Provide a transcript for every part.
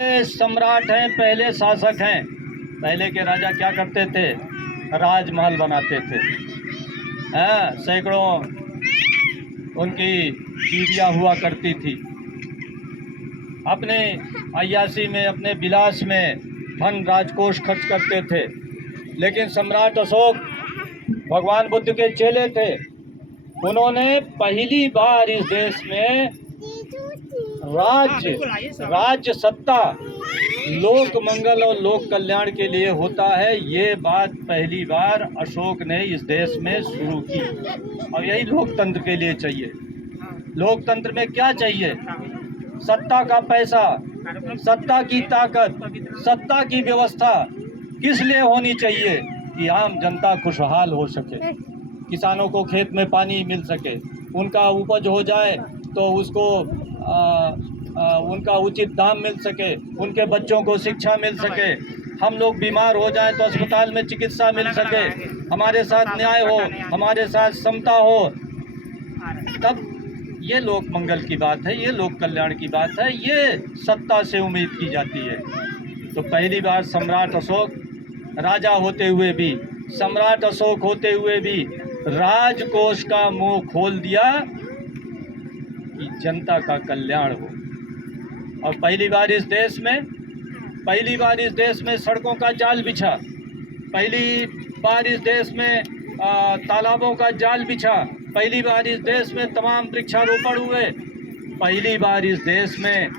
सम्राट हैं, पहले शासक हैं। पहले के राजा क्या करते थे? राजमहल बनाते थे। सैकड़ों उनकी बीवियाँ हुआ करती थी। अपने अय्यासी में, अपने विलास में धन राजकोष खर्च करते थे। लेकिन सम्राट अशोक भगवान बुद्ध के चेले थे। उन्होंने पहली बार इस देश में राज्य सत्ता लोक मंगल और लोक कल्याण के लिए होता है, ये बात पहली बार अशोक ने इस देश में शुरू की। और यही लोकतंत्र के लिए चाहिए। लोकतंत्र में क्या चाहिए? सत्ता का पैसा, सत्ता की ताकत, सत्ता की व्यवस्था किस लिए होनी चाहिए? कि आम जनता खुशहाल हो सके, किसानों को खेत में पानी मिल सके, उनका उपज हो जाए तो उसको उनका उचित दाम मिल सके, उनके बच्चों को शिक्षा मिल सके, हम लोग बीमार हो जाएं तो अस्पताल में चिकित्सा मिल सके, हमारे साथ न्याय हो, हमारे साथ समता हो। तब ये लोक मंगल की बात है, ये लोक कल्याण की बात है, ये सत्ता से उम्मीद की जाती है। तो पहली बार सम्राट अशोक राजा होते हुए भी, सम्राट अशोक होते हुए भी राजकोष का मुंह खोल दिया कि जनता का कल्याण हो। और पहली बार इस देश में सड़कों का जाल बिछा, पहली बार इस देश में तालाबों का जाल बिछा, पहली बार इस देश में तमाम वृक्षारोपण हुए, पहली बार इस देश में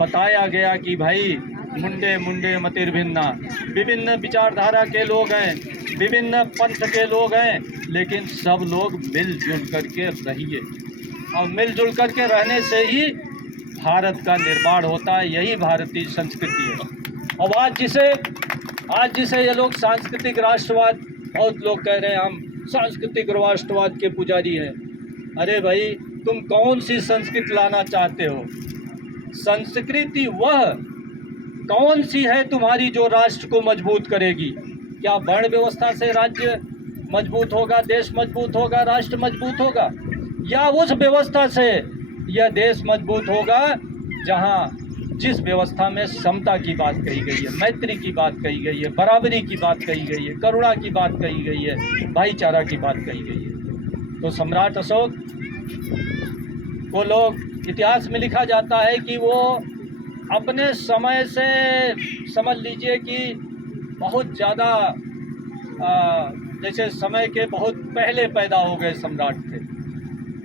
बताया गया कि भाई मुंडे मुंडे मतिर्भिन्ना, विभिन्न विचारधारा के लोग हैं, विभिन्न पंथ के लोग हैं, लेकिन सब लोग मिलजुल करके रहिए। और मिलजुल करके रहने से ही भारत का निर्माण होता है। यही भारतीय संस्कृति है। और आज जिसे ये लोग सांस्कृतिक राष्ट्रवाद, बहुत लोग कह रहे हैं हम सांस्कृतिक राष्ट्रवाद के पुजारी हैं। अरे भाई, तुम कौन सी संस्कृति लाना चाहते हो? संस्कृति वह कौन सी है तुम्हारी जो राष्ट्र को मजबूत करेगी? क्या वर्ण व्यवस्था से राज्य मजबूत होगा, देश मजबूत होगा, राष्ट्र मजबूत होगा? या उस व्यवस्था से यह देश मजबूत होगा जहां जिस व्यवस्था में समता की बात कही गई है, मैत्री की बात कही गई है, बराबरी की बात कही गई है, करुणा की बात कही गई है, भाईचारा की बात कही गई है। तो सम्राट अशोक को लोग इतिहास में लिखा जाता है कि वो अपने समय से समझ लीजिए कि बहुत ज़्यादा जैसे समय के बहुत पहले पैदा हो गए सम्राट थे।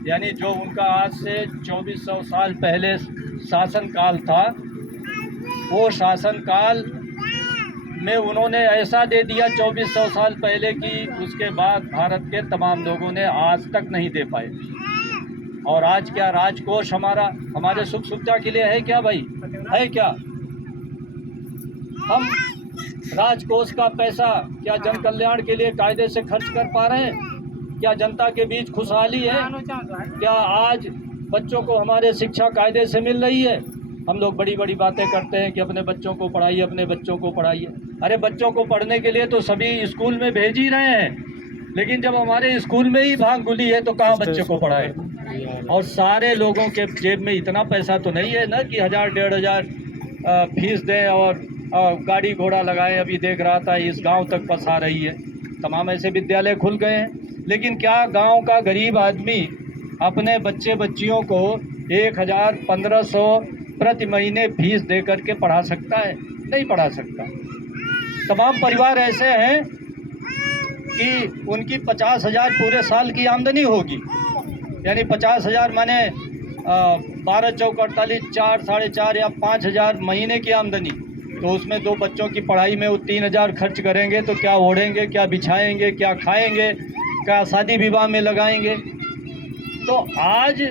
यानी जो उनका आज से 2400 साल पहले शासनकाल था, वो शासनकाल में उन्होंने ऐसा दे दिया 2400 साल पहले कि उसके बाद भारत के तमाम लोगों ने आज तक नहीं दे पाए। और आज क्या राजकोष हमारे सुख सुविधा के लिए है क्या भाई? है क्या? हम राजकोष का पैसा क्या जन कल्याण के लिए कायदे से खर्च कर पा रहे हैं? क्या जनता के बीच खुशहाली है? क्या आज बच्चों को हमारे शिक्षा कायदे से मिल रही है? हम लोग बड़ी बड़ी बातें करते हैं कि अपने बच्चों को पढ़ाइए, अपने बच्चों को पढ़ाइए। अरे बच्चों को पढ़ने के लिए तो सभी स्कूल में भेज ही रहे हैं, लेकिन जब हमारे स्कूल में ही भांग गुली है तो कहाँ बच्चे को पढ़ाए? और सारे लोगों के जेब में इतना पैसा तो नहीं है ना कि 1000-1500 फीस दें और गाड़ी घोड़ा लगाएं। अभी देख रहा था इस गांव तक पसा रही है, तमाम ऐसे विद्यालय खुल गए हैं। लेकिन क्या गांव का गरीब आदमी अपने बच्चे बच्चियों को 1000-1500 प्रति महीने फीस दे करके पढ़ा सकता है? नहीं पढ़ा सकता। तमाम परिवार ऐसे हैं कि उनकी 50,000 पूरे साल की आमदनी होगी, यानी 50,000 माने 12 चौक 48, 4, 4.5 या 5,000 महीने की आमदनी। तो उसमें 2 बच्चों की पढ़ाई में वो 3,000 खर्च करेंगे तो क्या ओढ़ेंगे, क्या बिछाएंगे, क्या खाएंगे, क्या शादी विवाह में लगाएंगे? तो आज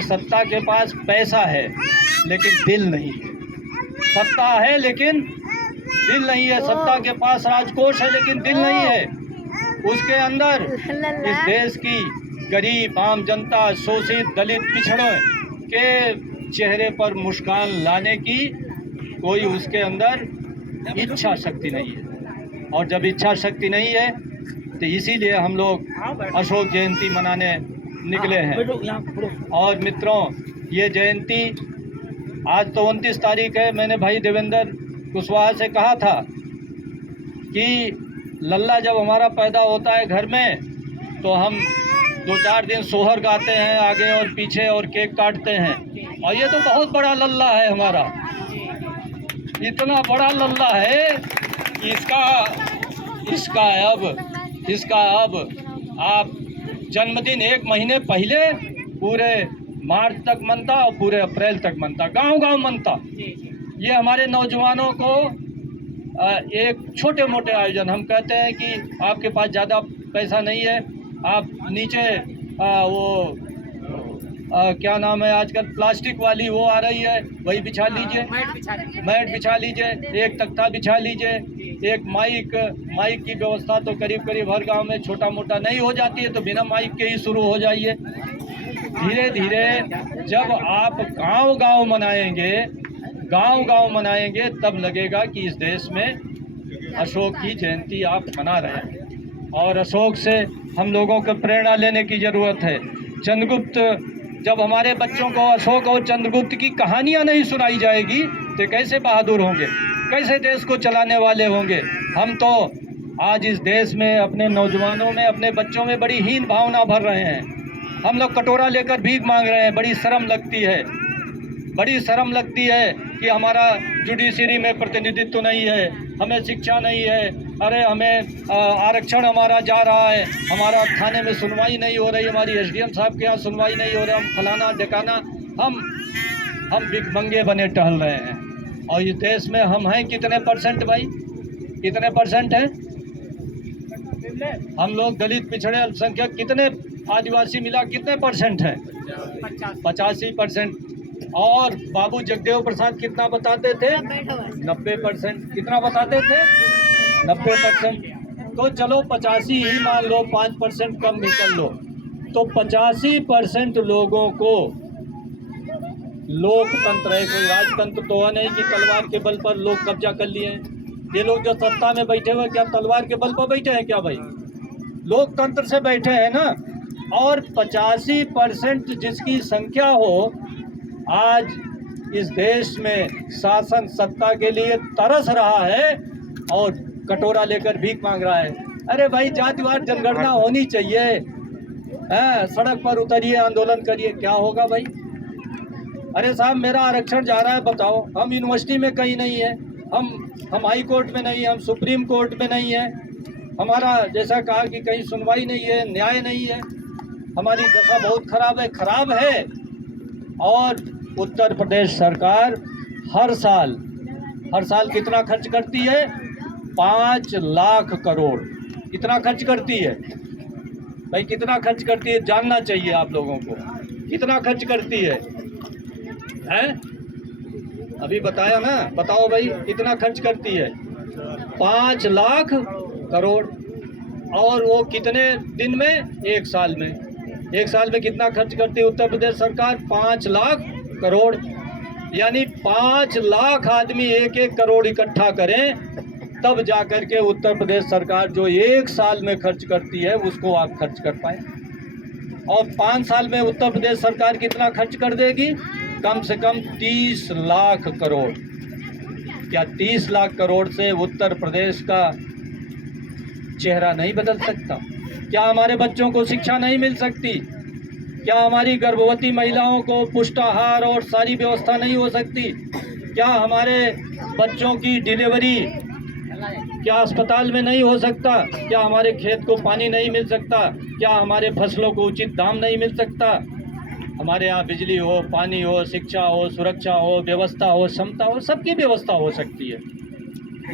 सत्ता के पास पैसा है लेकिन दिल नहीं है। सत्ता है लेकिन दिल नहीं है। सत्ता के पास राजकोष है लेकिन दिल नहीं है। उसके अंदर इस देश की गरीब आम जनता, शोषित, दलित, पिछड़ों के चेहरे पर मुस्कान लाने की कोई उसके अंदर इच्छा शक्ति नहीं है। और जब इच्छा शक्ति नहीं है तो इसीलिए हम लोग अशोक जयंती मनाने निकले हैं। और मित्रों, ये जयंती आज तो 29 तारीख है। मैंने भाई देवेंद्र कुशवाहा से कहा था कि लल्ला जब हमारा पैदा होता है घर में तो हम 2-4 दिन सोहर गाते हैं आगे और पीछे और केक काटते हैं, और ये तो बहुत बड़ा लल्ला है हमारा, इतना बड़ा लल्ला है कि इसका अब आप जन्मदिन 1 महीने पहले पूरे मार्च तक मनता और पूरे अप्रैल तक मनता, गांव-गांव मनता। ये हमारे नौजवानों को एक छोटे मोटे आयोजन, हम कहते हैं कि आपके पास ज़्यादा पैसा नहीं है, आप नीचे क्या नाम है आजकल प्लास्टिक वाली वो आ रही है, वही बिछा लीजिए, मैट बिछा लीजिए, एक तख्ता बिछा लीजिए, एक माइक की व्यवस्था तो करीब करीब हर गांव में छोटा मोटा नहीं हो जाती है, तो बिना माइक के ही शुरू हो जाइए। धीरे धीरे जब आप गांव-गांव मनाएंगे तब लगेगा कि इस देश में अशोक की जयंती आप मना रहे हैं, और अशोक से हम लोगों को प्रेरणा लेने की ज़रूरत है। चंद्रगुप्त, जब हमारे बच्चों को अशोक और चंद्रगुप्त की कहानियाँ नहीं सुनाई जाएगी तो कैसे बहादुर होंगे, कैसे देश को चलाने वाले होंगे। हम तो आज इस देश में अपने नौजवानों में, अपने बच्चों में बड़ी हीन भावना भर रहे हैं। हम लोग कटोरा लेकर भीख मांग रहे हैं, बड़ी शर्म लगती है कि हमारा जुडिशरी में प्रतिनिधित्व नहीं है, हमें शिक्षा नहीं है, अरे हमें आरक्षण हमारा जा रहा है, हमारा थाने में सुनवाई नहीं हो रही, हमारी एसडीएम साहब के यहाँ सुनवाई नहीं हो रही, हम फलाना ढिकाना, हम भिखमंगे बने टहल रहे हैं। और इस देश में हम हैं कितने परसेंट भाई, कितने परसेंट हैं हम लोग? दलित पिछड़े अल्पसंख्यक कितने, आदिवासी मिला कितने परसेंट हैं? 85%। और बाबू जगदेव प्रसाद कितना बताते थे? 90%। कितना बताते थे? 90%। तो चलो 85 ही मान लो, 5% कम निकल लो, तो 85% लोगों को लोकतंत्र है, कोई राजतंत्र तो है नहीं कि तलवार के बल पर लोग कब्जा कर लिए हैं। ये लोग जो सत्ता में बैठे हुए क्या तलवार के बल पर बैठे हैं क्या भाई? लोकतंत्र से बैठे हैं ना। और 85% जिसकी संख्या हो, आज इस देश में शासन सत्ता के लिए तरस रहा है और कटोरा लेकर भीख मांग रहा है। अरे भाई, जातिवार जनगणना होनी चाहिए, सड़क पर उतरिए, आंदोलन करिए, क्या होगा भाई? अरे साहब, मेरा आरक्षण जा रहा है, बताओ। हम यूनिवर्सिटी में कहीं नहीं है, हम हाई कोर्ट में नहीं है, हम सुप्रीम कोर्ट में नहीं है, हमारा जैसा कहा कि कहीं सुनवाई नहीं है, न्याय नहीं है, हमारी दशा बहुत खराब है। और उत्तर प्रदेश सरकार हर साल कितना खर्च करती है? 5 लाख करोड़। कितना खर्च करती है भाई? कितना खर्च करती है जानना चाहिए आप लोगों को। कितना खर्च करती है? अभी बताया ना, बताओ भाई कितना खर्च करती है? 5 लाख करोड़। और वो कितने दिन में? 1 साल में। 1 साल में कितना खर्च करती है उत्तर प्रदेश सरकार? 5 लाख करोड़। यानी 5 लाख आदमी 1-1 करोड़ इकट्ठा करें, तब जाकर के उत्तर प्रदेश सरकार जो 1 साल में खर्च करती है उसको आप खर्च कर पाए। और 5 साल में उत्तर प्रदेश सरकार कितना खर्च कर देगी? कम से कम 30 लाख करोड़। क्या 30 लाख करोड़ से उत्तर प्रदेश का चेहरा नहीं बदल सकता? क्या हमारे बच्चों को शिक्षा नहीं मिल सकती? क्या हमारी गर्भवती महिलाओं को पुष्टाहार और सारी व्यवस्था नहीं हो सकती? क्या हमारे बच्चों की डिलीवरी क्या अस्पताल में नहीं हो सकता? क्या हमारे खेत को पानी नहीं मिल सकता? क्या हमारे फसलों को उचित दाम नहीं मिल सकता? हमारे यहाँ बिजली हो, पानी हो, शिक्षा हो, सुरक्षा हो, व्यवस्था हो, क्षमता हो, सबकी व्यवस्था हो सकती है,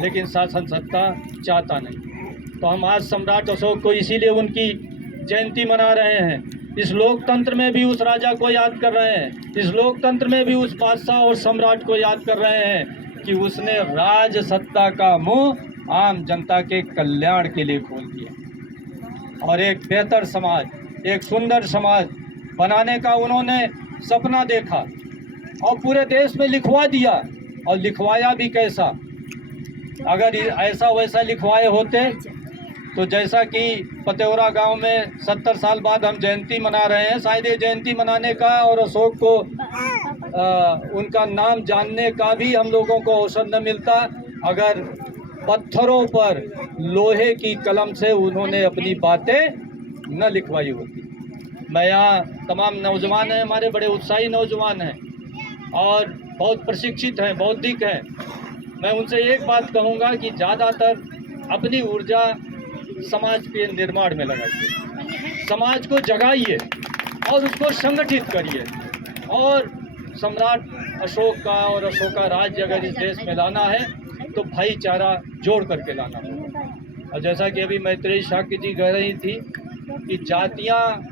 लेकिन शासन सत्ता चाहता नहीं। तो हम आज सम्राट अशोक को इसीलिए उनकी जयंती मना रहे हैं। इस लोकतंत्र में भी उस राजा को याद कर रहे हैं, इस लोकतंत्र में भी उस बादशाह और सम्राट को याद कर रहे हैं कि उसने राज सत्ता का मुंह आम जनता के कल्याण के लिए खोल दिया और एक बेहतर समाज, एक सुंदर समाज बनाने का उन्होंने सपना देखा और पूरे देश में लिखवा दिया। और लिखवाया भी कैसा? अगर ऐसा वैसा लिखवाए होते तो जैसा कि पतेवरा गांव में 70 साल बाद हम जयंती मना रहे हैं, शायद ये जयंती मनाने का और अशोक को उनका नाम जानने का भी हम लोगों को अवसर न मिलता अगर पत्थरों पर लोहे की कलम से उन्होंने अपनी बातें न लिखवाई होती। मैं यहाँ तमाम नौजवान हैं, हमारे बड़े उत्साही नौजवान हैं और बहुत प्रशिक्षित हैं, बौद्धिक हैं। मैं उनसे एक बात कहूँगा कि ज़्यादातर अपनी ऊर्जा समाज के निर्माण में लगाइए, समाज को जगाइए और उसको संगठित करिए। और सम्राट अशोक का और अशोका राज्य अगर इस देश में लाना है तो भाईचारा जोड़ करके लाना है। और जैसा कि अभी मैत्रेयी शाक्य जी कह रही थी कि जातियाँ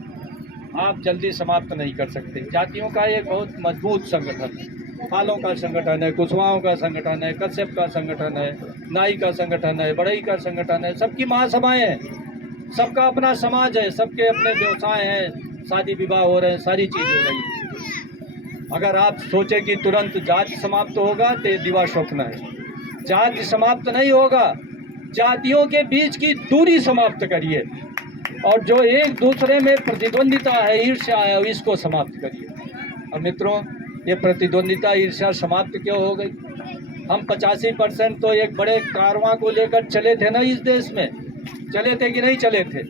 आप जल्दी समाप्त नहीं कर सकते। जातियों का एक बहुत मजबूत संगठन है, पालों का संगठन है, कुशवाहों का संगठन है, कश्यप का संगठन है, नाई का संगठन है, बढ़ई का संगठन है, सबकी महासभाएं हैं, सबका अपना समाज है, सबके अपने व्यवसाय हैं, शादी विवाह हो रहे हैं, सारी चीज़ हो रही है। अगर आप सोचें कि तुरंत जाति समाप्त होगा तो ये दिवा स्वप्न है। जाति समाप्त नहीं होगा, जातियों के बीच की दूरी समाप्त करिए और जो एक दूसरे में प्रतिद्वंदिता है, ईर्ष्या है, इसको समाप्त करिए। और मित्रों, ये प्रतिद्वंदिता ईर्ष्या समाप्त क्यों हो गई? हम 85% तो एक बड़े कारवां को लेकर चले थे ना, इस देश में चले थे कि नहीं चले थे?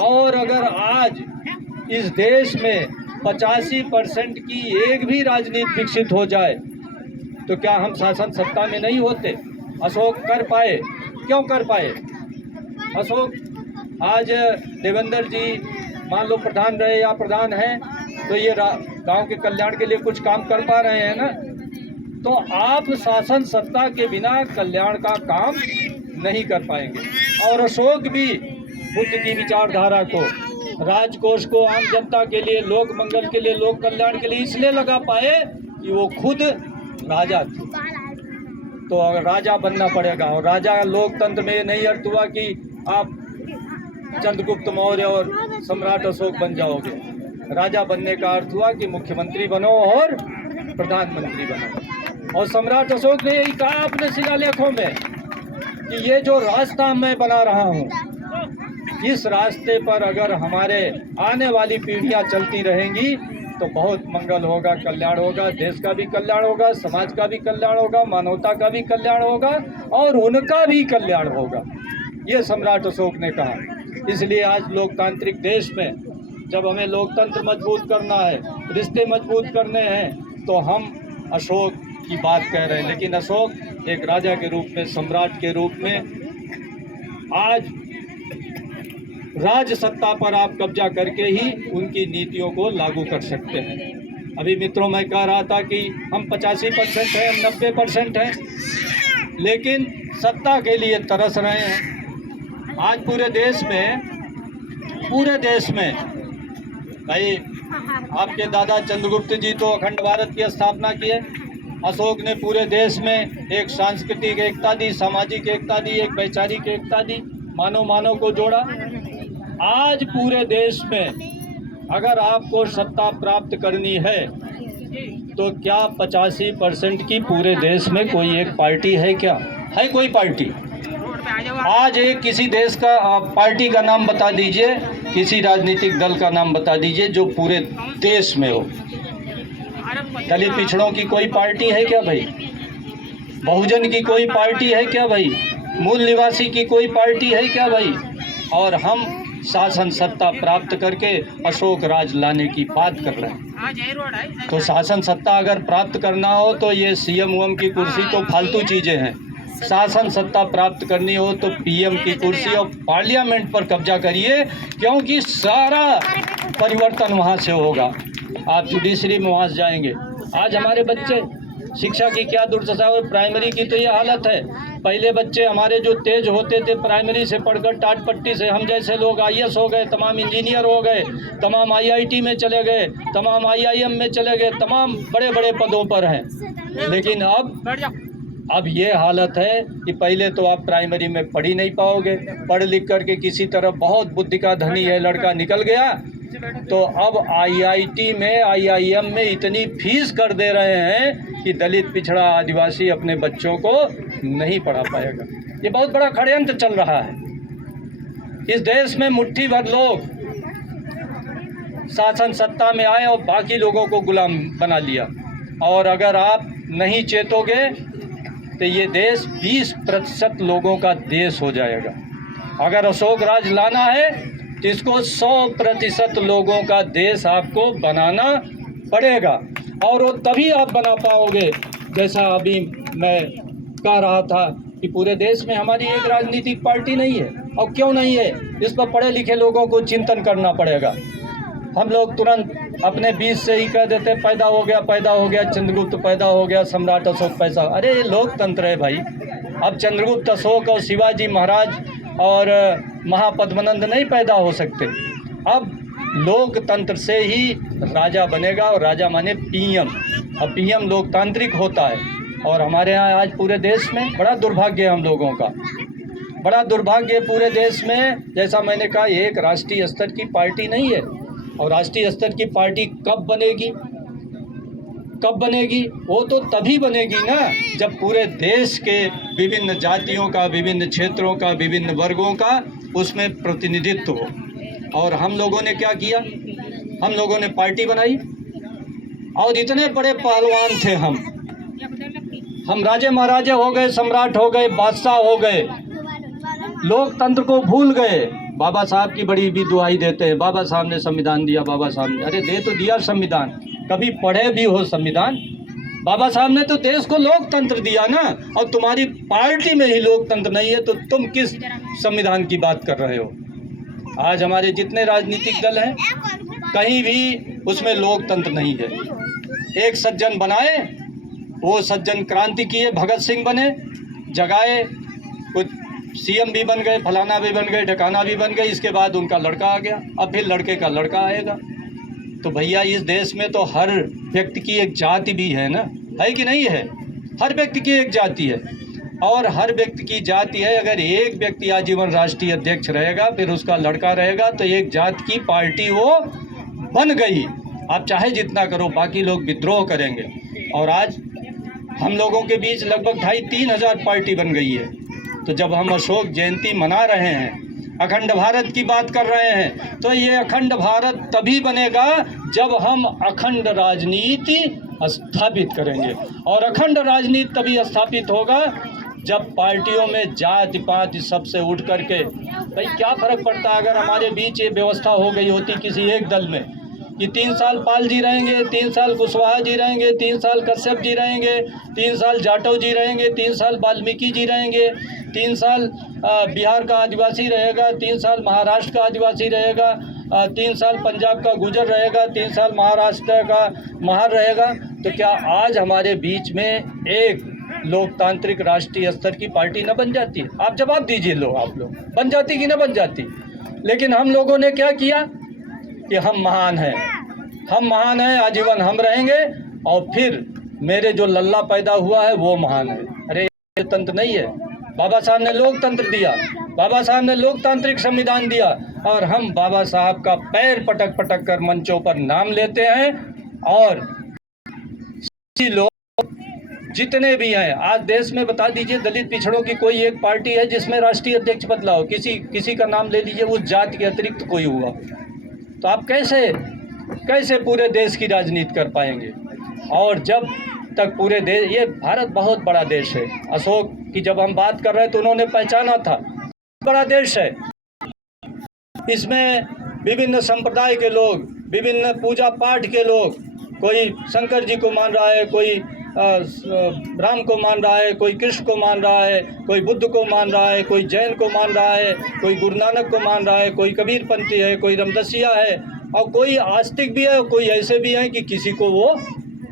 और अगर आज इस देश में 85% की एक भी राजनीति विकसित हो जाए तो क्या हम शासन सत्ता में नहीं होते? अशोक कर पाए, क्यों कर पाए? अशोक आज देवेंद्र जी मान लो प्रधान रहे या प्रधान हैं तो ये गांव के कल्याण के लिए कुछ काम कर पा रहे हैं ना। तो आप शासन सत्ता के बिना कल्याण का काम नहीं कर पाएंगे। और अशोक भी बुद्ध की विचारधारा को, राजकोष को आम जनता के लिए, लोक मंगल के लिए, लोक कल्याण के लिए इसलिए लगा पाए कि वो खुद राजा थे। तो अगर राजा बनना पड़ेगा, और राजा लोकतंत्र में नहीं अर्थ हुआ कि आप चंद्रगुप्त मौर्य और सम्राट अशोक बन जाओगे। राजा बनने का अर्थ हुआ कि मुख्यमंत्री बनो और प्रधानमंत्री बनो। और सम्राट अशोक ने यही कहा अपने शिलालेखों में कि ये जो रास्ता मैं बना रहा हूँ, इस रास्ते पर अगर हमारे आने वाली पीढ़ियाँ चलती रहेंगी तो बहुत मंगल होगा, कल्याण होगा, देश का भी कल्याण होगा, समाज का भी कल्याण होगा, मानवता का भी कल्याण होगा और उनका भी कल्याण होगा। ये सम्राट अशोक ने कहा। इसलिए आज लोकतांत्रिक देश में जब हमें लोकतंत्र मजबूत करना है, रिश्ते मजबूत करने हैं, तो हम अशोक की बात कह रहे हैं। लेकिन अशोक एक राजा के रूप में, सम्राट के रूप में आज राज सत्ता पर आप कब्जा करके ही उनकी नीतियों को लागू कर सकते हैं। अभी मित्रों मैं कह रहा था कि हम 85% हैं, हम 90% हैं, लेकिन सत्ता के लिए तरस रहे हैं। आज पूरे देश में भाई आपके दादा चंद्रगुप्त जी तो अखंड भारत की स्थापना किए। अशोक ने पूरे देश में एक सांस्कृतिक एकता दी, सामाजिक एकता दी, एक वैचारिक एकता दी, मानव को जोड़ा। आज पूरे देश में अगर आपको सत्ता प्राप्त करनी है तो क्या 85% की पूरे देश में कोई एक पार्टी है? क्या है कोई पार्टी? आज एक किसी देश का पार्टी का नाम बता दीजिए, किसी राजनीतिक दल का नाम बता दीजिए जो पूरे देश में हो। दलित पिछड़ों की कोई पार्टी है क्या भाई? बहुजन की कोई पार्टी है क्या भाई? मूल निवासी की कोई पार्टी है क्या भाई? और हम शासन सत्ता प्राप्त करके अशोक राज लाने की बात कर रहे हैं। तो शासन सत्ता अगर प्राप्त करना हो तो ये सीएम उएम की कुर्सी तो फालतू चीज़ें हैं। शासन सत्ता प्राप्त करनी हो तो पीएम की कुर्सी और पार्लियामेंट पर कब्जा करिए, क्योंकि सारा परिवर्तन वहाँ से होगा। आप जुडिशरी में वहाँ से जाएंगे। आज हमारे बच्चे शिक्षा की क्या दुर्दशा है, प्राइमरी की तो ये हालत है। पहले बच्चे हमारे जो तेज होते थे प्राइमरी से पढ़कर टाट पट्टी से, हम जैसे लोग आईएएस हो गए, तमाम इंजीनियर हो गए, तमाम आईआईटी में चले गए, तमाम आईआईएम में चले गए, तमाम बड़े बड़े पदों पर हैं। लेकिन अब ये हालत है कि पहले तो आप प्राइमरी में पढ़ ही नहीं पाओगे। पढ़ लिख करके किसी तरह बहुत बुद्धि का धनी है लड़का निकल गया तो अब आईआईटी में, आईआईएम में इतनी फीस कर दे रहे हैं कि दलित, पिछड़ा, आदिवासी अपने बच्चों को नहीं पढ़ा पाएगा। ये बहुत बड़ा षड्यंत्र चल रहा है। इस देश में मुट्ठी भर लोग शासन सत्ता में आए और बाकी लोगों को गुलाम बना लिया। और अगर आप नहीं चेतोगे तो ये देश 20% लोगों का देश हो जाएगा। अगर अशोक राज लाना है तो इसको 100% लोगों का देश आपको बनाना पड़ेगा, और वो तभी आप बना पाओगे। जैसा अभी मैं कह रहा था कि पूरे देश में हमारी एक राजनीतिक पार्टी नहीं है, और क्यों नहीं है, इस पर पढ़े लिखे लोगों को चिंतन करना पड़ेगा। हम लोग तुरंत अपने बीच से ही कह देते पैदा हो गया चंद्रगुप्त, पैदा हो गया सम्राट अशोक पैसा। अरे ये लोकतंत्र है भाई। अब चंद्रगुप्त अशोक और शिवाजी महाराज और महापद्मनंद नहीं पैदा हो सकते। अब लोकतंत्र से ही राजा बनेगा, और राजा माने पीएम। अब पीएम लोकतांत्रिक होता है, और हमारे यहाँ आज पूरे देश में बड़ा दुर्भाग्य है हम लोगों का, बड़ा दुर्भाग्य है पूरे देश में। जैसा मैंने कहा, एक राष्ट्रीय स्तर की पार्टी नहीं है, और राष्ट्रीय स्तर की पार्टी कब बनेगी? वो तो तभी बनेगी ना जब पूरे देश के विभिन्न जातियों का, विभिन्न क्षेत्रों का, विभिन्न वर्गों का उसमें प्रतिनिधित्व हो। और हम लोगों ने क्या किया? हम लोगों ने पार्टी बनाई, और इतने बड़े पहलवान थे हम राजे महाराजे हो गए, सम्राट हो गए, बादशाह हो गए, लोकतंत्र को भूल गए। बाबा साहब की बड़ी भी दुहाई देते हैं, बाबा साहब ने संविधान दिया, बाबा साहब ने, अरे दे तो दिया संविधान, कभी पढ़े भी हो संविधान? बाबा साहब ने तो देश को लोकतंत्र दिया ना, और तुम्हारी पार्टी में ही लोकतंत्र नहीं है, तो तुम किस संविधान की बात कर रहे हो? आज हमारे जितने राजनीतिक दल हैं, कहीं भी उसमें लोकतंत्र नहीं है। एक सज्जन बनाए, वो सज्जन क्रांति किए, भगत सिंह बने, जगाए, कुछ सीएम भी बन गए, फलाना भी बन गए, ढकाना भी बन गए, इसके बाद उनका लड़का आ गया, अब फिर लड़के का लड़का आएगा। तो भैया इस देश में तो हर व्यक्ति की एक जाति भी है ना, है कि नहीं है? हर व्यक्ति की एक जाति है, और हर व्यक्ति की जाति है। अगर एक व्यक्ति आजीवन राष्ट्रीय अध्यक्ष रहेगा, फिर उसका लड़का रहेगा, तो एक जात की पार्टी वो बन गई। आप चाहे जितना करो, बाकी लोग विद्रोह करेंगे। और आज हम लोगों के बीच लगभग 2,500-3 हज़ार पार्टी बन गई है। तो जब हम अशोक जयंती मना रहे हैं, अखंड भारत की बात कर रहे हैं, तो ये अखंड भारत तभी बनेगा जब हम अखंड राजनीति स्थापित करेंगे। और अखंड राजनीति तभी स्थापित होगा जब पार्टियों में जाति पाति सबसे उठ करके, भाई क्या फ़र्क पड़ता अगर हमारे बीच ये व्यवस्था हो गई होती किसी एक दल में कि 3 साल पाल जी रहेंगे, 3 साल कुशवाहा जी रहेंगे, 3 साल कश्यप जी रहेंगे, 3 साल जाटव जी रहेंगे, 3 साल वाल्मीकि जी रहेंगे, 3 साल बिहार का आदिवासी रहेगा, 3 साल महाराष्ट्र का आदिवासी रहेगा, 3 साल पंजाब का गुजर रहेगा, 3 साल महाराष्ट्र का महार रहेगा। तो क्या आज हमारे बीच में एक लोकतांत्रिक राष्ट्रीय स्तर की पार्टी न बन जाती? आप जवाब दीजिए, आप लोग बन जाती कि न बन जाती? लेकिन हम लोगों ने क्या किया कि हम महान हैं, आजीवन हम रहेंगे, और फिर मेरे जो लल्ला पैदा हुआ है वो महान है। अरे ये तंत्र नहीं है। बाबा साहब ने लोकतंत्र दिया, बाबा साहब ने लोकतांत्रिक संविधान दिया, और हम बाबा साहब का पैर पटक पटक कर मंचों पर नाम लेते हैं। और लोग जितने भी हैं आज देश में, बता दीजिए दलित पिछड़ों की कोई एक पार्टी है जिसमें राष्ट्रीय अध्यक्ष बदला हो? किसी का नाम ले लीजिए, उस जाति के अतिरिक्त कोई हुआ? तो आप कैसे पूरे देश की राजनीति कर पाएंगे? और जब तक पूरे देश, ये भारत बहुत बड़ा देश है। अशोक की जब हम बात कर रहे हैं तो उन्होंने पहचाना था, बड़ा देश है, इसमें विभिन्न संप्रदाय के लोग, विभिन्न पूजा पाठ के लोग, कोई शंकर जी को मान रहा है, कोई राम को मान रहा है, कोई कृष्ण को मान रहा है, कोई बुद्ध को मान रहा है, कोई जैन को मान रहा है, कोई गुरु नानक को मान रहा है, कोई कबीरपंथी है, कोई रामदासिया है, और कोई आस्तिक भी है, कोई ऐसे भी हैं कि किसी को वो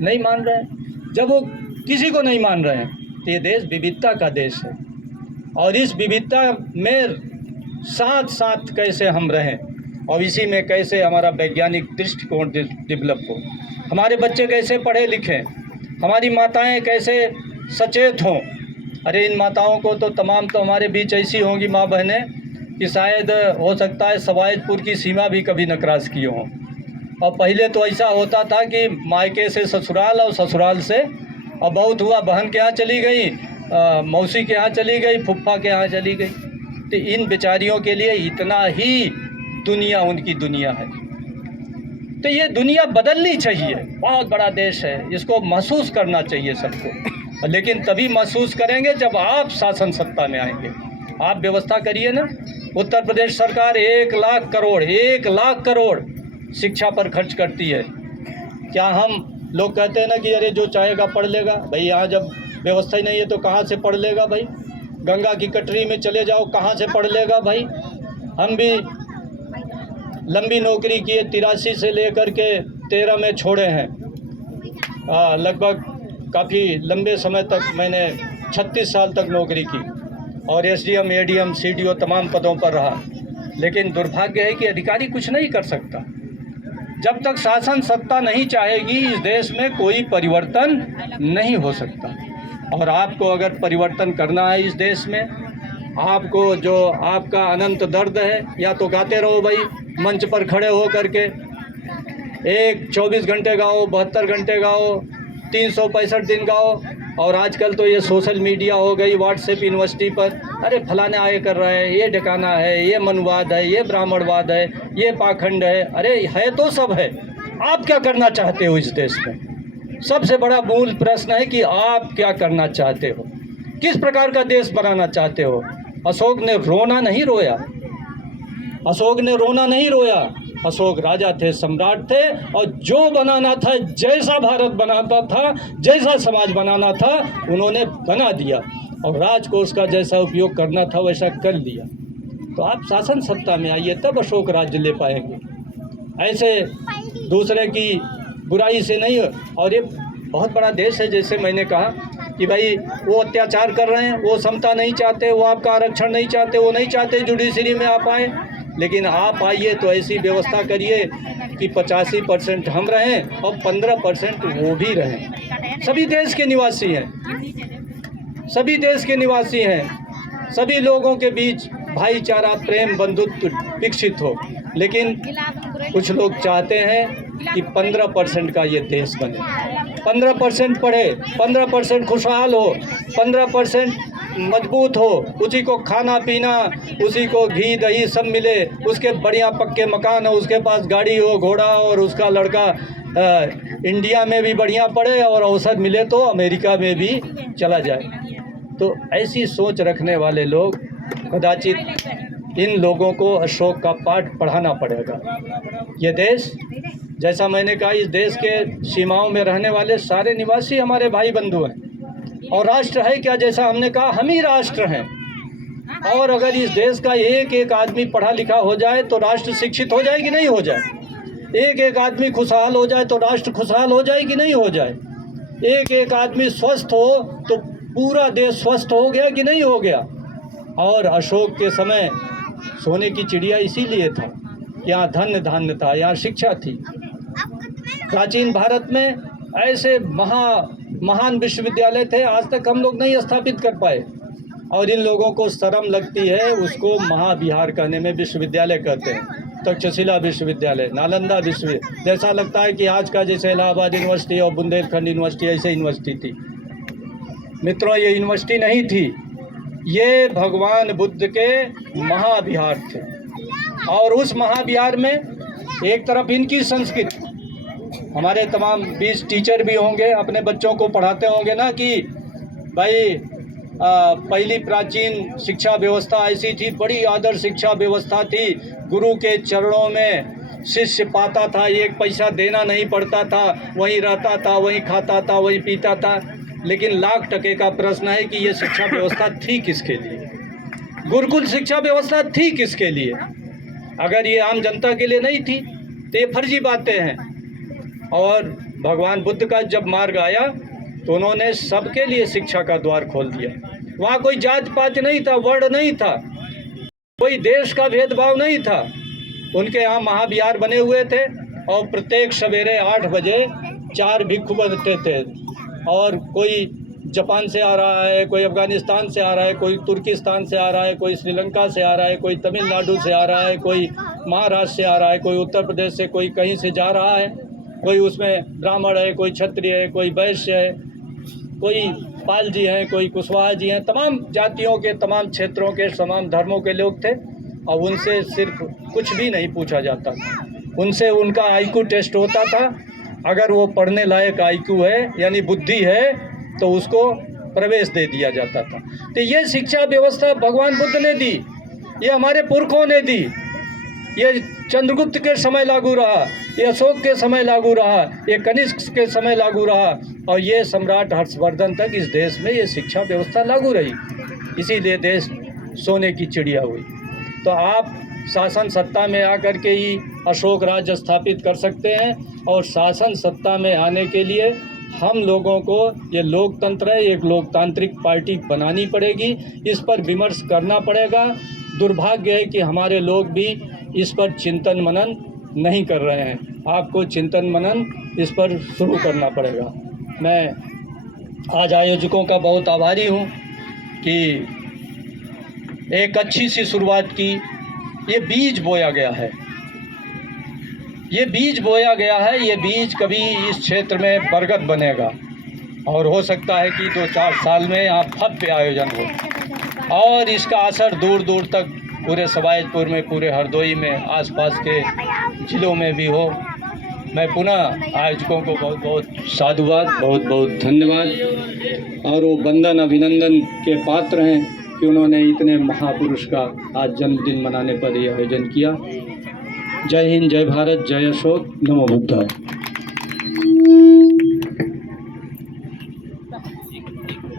नहीं मान रहे हैं। जब वो किसी को नहीं मान रहे हैं तो ये देश विविधता का देश है, और इस विविधता में साथ साथ कैसे हम रहें, और इसी में कैसे हमारा वैज्ञानिक दृष्टिकोण डेवलप हो, हमारे बच्चे कैसे पढ़े लिखें, हमारी माताएं कैसे सचेत हों। अरे इन माताओं को तो तमाम तो हमारे बीच ऐसी होंगी माँ बहनें कि शायद हो सकता है सवायदपुर की सीमा भी कभी न क्रॉस किए हों। और पहले तो ऐसा होता था कि मायके से ससुराल और ससुराल से, और बहुत हुआ बहन के यहाँ चली गई, मौसी के यहाँ चली गई, फुफ्फा के यहाँ चली गई। तो इन बेचारियों के लिए इतना ही दुनिया उनकी दुनिया है। तो ये दुनिया बदलनी चाहिए। बहुत बड़ा देश है, इसको महसूस करना चाहिए सबको, लेकिन तभी महसूस करेंगे जब आप शासन सत्ता में आएंगे। आप व्यवस्था करिए ना। उत्तर प्रदेश सरकार 1 लाख करोड़ शिक्षा पर खर्च करती है। क्या हम लोग कहते हैं ना कि अरे जो चाहेगा पढ़ लेगा? भाई यहाँ जब व्यवस्था ही नहीं है तो कहाँ से पढ़ लेगा भाई? गंगा की कटरी में चले जाओ, कहाँ से पढ़ लेगा भाई? हम भी लंबी नौकरी किए, 83 से लेकर के 13 में छोड़े हैं। लगभग काफ़ी लंबे समय तक मैंने 36 साल तक नौकरी की और एसडीएम, एडीएम, सीडीओ तमाम पदों पर रहा। लेकिन दुर्भाग्य है कि अधिकारी कुछ नहीं कर सकता। जब तक शासन सत्ता नहीं चाहेगी, इस देश में कोई परिवर्तन नहीं हो सकता। और आपको अगर परिवर्तन करना है इस देश में, आपको जो आपका अनंत दर्द है, या तो गाते रहो भाई मंच पर खड़े हो करके, 24 घंटे गाओ, 72 घंटे गाओ, 365 दिन गाओ। और आजकल तो ये सोशल मीडिया हो गई, व्हाट्सएप यूनिवर्सिटी पर अरे फलाने आए कर रहे हैं, ये ठिकाना है, ये मनुवाद है, ये ब्राह्मणवाद है, ये पाखंड है। अरे है तो सब है, आप क्या करना चाहते हो इस देश में? सबसे बड़ा मूल प्रश्न है कि आप क्या करना चाहते हो, किस प्रकार का देश बनाना चाहते हो। अशोक ने रोना नहीं रोया, अशोक ने रोना नहीं रोया। अशोक राजा थे, सम्राट थे, और जो बनाना था, जैसा भारत बनाता था, जैसा समाज बनाना था, उन्होंने बना दिया। और राजकोष का जैसा उपयोग करना था वैसा कर लिया। तो आप शासन सत्ता में आइए, तब अशोक राज्य ले पाएंगे। ऐसे दूसरे की बुराई से नहीं। और ये बहुत बड़ा देश है, जैसे मैंने कहा कि भाई वो अत्याचार कर रहे हैं, वो समता नहीं चाहते, वो आपका आरक्षण नहीं चाहते, वो नहीं चाहते जुडिशरी में आप आए। लेकिन आप आइए तो ऐसी व्यवस्था करिए कि 85% हम रहें और 15% वो भी रहें। सभी देश के निवासी हैं, सभी देश के निवासी हैं, सभी लोगों के बीच भाईचारा, प्रेम, बंधुत्व विकसित हो। लेकिन कुछ लोग चाहते हैं कि 15% का ये देश बने, 15% पढ़े, 15% खुशहाल हो, 15% मजबूत हो, उसी को खाना पीना, उसी को घी दही सब मिले, उसके बढ़िया पक्के मकान हो, उसके पास गाड़ी हो, घोड़ा, और उसका लड़का इंडिया में भी बढ़िया पढ़े और अवसर मिले तो अमेरिका में भी चला जाए। तो ऐसी सोच रखने वाले लोग, कदाचित इन लोगों को अशोक का पाठ पढ़ाना पड़ेगा। ये देश, जैसा मैंने कहा, इस देश के सीमाओं में रहने वाले सारे निवासी हमारे भाई बंधु हैं। और राष्ट्र है क्या? जैसा हमने कहा, हम ही राष्ट्र हैं। और अगर इस देश का एक एक आदमी पढ़ा लिखा हो जाए तो राष्ट्र शिक्षित हो जाए कि नहीं हो जाए? एक एक आदमी खुशहाल हो जाए तो राष्ट्र खुशहाल हो जाए कि नहीं हो जाए? एक एक आदमी स्वस्थ हो तो पूरा देश स्वस्थ हो गया कि नहीं हो गया? और अशोक के समय सोने की चिड़िया इसीलिए था, यहाँ धन्य धान्य था, यहाँ शिक्षा थी। प्राचीन भारत में ऐसे महान विश्वविद्यालय थे, आज तक हम लोग नहीं स्थापित कर पाए। और इन लोगों को शर्म लगती है, उसको महाविहार कहने में विश्वविद्यालय कहते हैं। तक्षशिला विश्वविद्यालय, नालंदा विश्वविद्यालय, जैसा लगता है कि आज का जैसे इलाहाबाद यूनिवर्सिटी और बुंदेलखंड यूनिवर्सिटी, ऐसे यूनिवर्सिटी थी। मित्रों, ये यूनिवर्सिटी नहीं थी, ये भगवान बुद्ध के महाविहार थे। और उस महाविहार में एक तरफ इनकी संस्कृति, हमारे तमाम 20 टीचर भी होंगे, अपने बच्चों को पढ़ाते होंगे ना कि भाई पहली प्राचीन शिक्षा व्यवस्था ऐसी थी, बड़ी आदर्श शिक्षा व्यवस्था थी। गुरु के चरणों में शिष्य पाता था, 1 पैसा देना नहीं पड़ता था, वहीं रहता था, वहीं खाता था, वहीं पीता था। लेकिन लाख टके का प्रश्न है कि ये शिक्षा व्यवस्था थी किसके लिए? गुरुकुल शिक्षा व्यवस्था थी किसके लिए? अगर ये आम जनता के लिए नहीं थी तो ये फर्जी बातें हैं। और भगवान बुद्ध का जब मार्ग आया तो उन्होंने सबके लिए शिक्षा का द्वार खोल दिया। वहाँ कोई जात पात नहीं था, वर्ण नहीं था, कोई देश का भेदभाव नहीं था। उनके यहाँ महाविहार बने हुए थे और प्रत्येक सवेरे 8 बजे 4 भिक्षु बनते थे। और कोई जापान से आ रहा है, कोई अफगानिस्तान से आ रहा है, कोई तुर्किस्तान से आ रहा है, कोई श्रीलंका से आ रहा है, कोई तमिलनाडु से आ रहा है, कोई महाराष्ट्र से आ रहा है, कोई उत्तर प्रदेश से, कोई कहीं से जा रहा है। कोई उसमें ब्राह्मण है, कोई क्षत्रिय है, कोई वैश्य है, कोई पाल जी हैं, कोई कुशवाहा जी हैं। तमाम जातियों के, तमाम क्षेत्रों के, तमाम धर्मों के लोग थे। और उनसे सिर्फ कुछ भी नहीं पूछा जाता। उनसे उनका आईक्यू टेस्ट होता था। अगर वो पढ़ने लायक आईक्यू है यानी बुद्धि है तो उसको प्रवेश दे दिया जाता था। तो ये शिक्षा व्यवस्था भगवान बुद्ध ने दी, ये हमारे पुरखों ने दी, ये चंद्रगुप्त के समय लागू रहा, ये अशोक के समय लागू रहा, ये कनिष्क के समय लागू रहा और ये सम्राट हर्षवर्धन तक इस देश में ये शिक्षा व्यवस्था लागू रही। इसीलिए देश सोने की चिड़िया हुई। तो आप शासन सत्ता में आकर के ही अशोक राज्य स्थापित कर सकते हैं और शासन सत्ता में आने के लिए हम लोगों को ये लोकतंत्र है, एक लोकतांत्रिक पार्टी बनानी पड़ेगी, इस पर विमर्श करना पड़ेगा। दुर्भाग्य है कि हमारे लोग भी इस पर चिंतन मनन नहीं कर रहे हैं। आपको चिंतन मनन इस पर शुरू करना पड़ेगा। मैं आज आयोजकों का बहुत आभारी हूँ कि एक अच्छी सी शुरुआत की। ये बीज बोया गया है, ये बीज बोया गया है, ये बीज कभी इस क्षेत्र में बरगद बनेगा और हो सकता है कि 2-4 साल में यहाँ भव्य आयोजन हो और इसका असर दूर दूर तक पूरे सवाईजपुर में, पूरे हरदोई में, आसपास के जिलों में भी हो। मैं पुनः आयोजकों को बहुत बहुत साधुवाद, बहुत बहुत धन्यवाद और वो वंदन अभिनंदन के पात्र हैं कि उन्होंने इतने महापुरुष का आज जन्मदिन मनाने पर यह आयोजन किया। जय हिंद, जय भारत, जय अशोक, नमो बुद्धाय।